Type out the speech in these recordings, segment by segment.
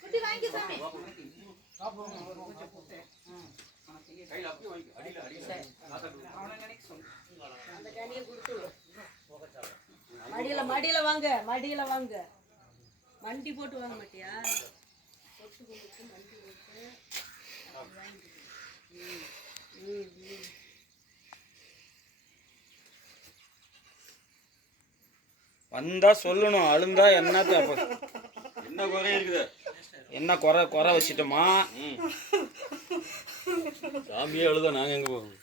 குட்டி வாங்கி சாமி அந்த கனியை கொடுத்து விடு. மடியில மடியில வாங்க மடியில வாங்க. மண்டி போட்டு வாங்க மாட்டியா? கொடுத்து போட்டு. வந்தா சொல்லணும் அழுந்தா அப்ப- என்ன குறை இருக்குது? என்ன குறை குறை வச்சிட்டோமா? சாமியே எழுத நாங்க எங்க போகணும்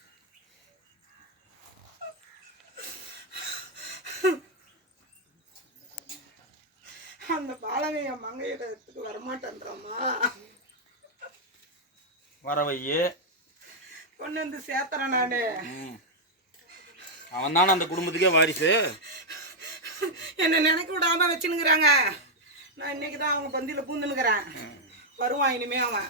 அந்த பாலகை என் மங்கையிடத்துக்கு வரமாட்டேன்றாமா வர வையே கொண்டு வந்து சேர்த்துறேன் நானு. அவன் தானே அந்த குடும்பத்துக்கே வாரிசு? என்னை நினைக்க விடாம வச்சுனுக்குறாங்க நான் இன்னைக்கு தான் அவங்க பந்தியில் பூந்துனுக்குறேன் வருவான் இனிமே அவன்.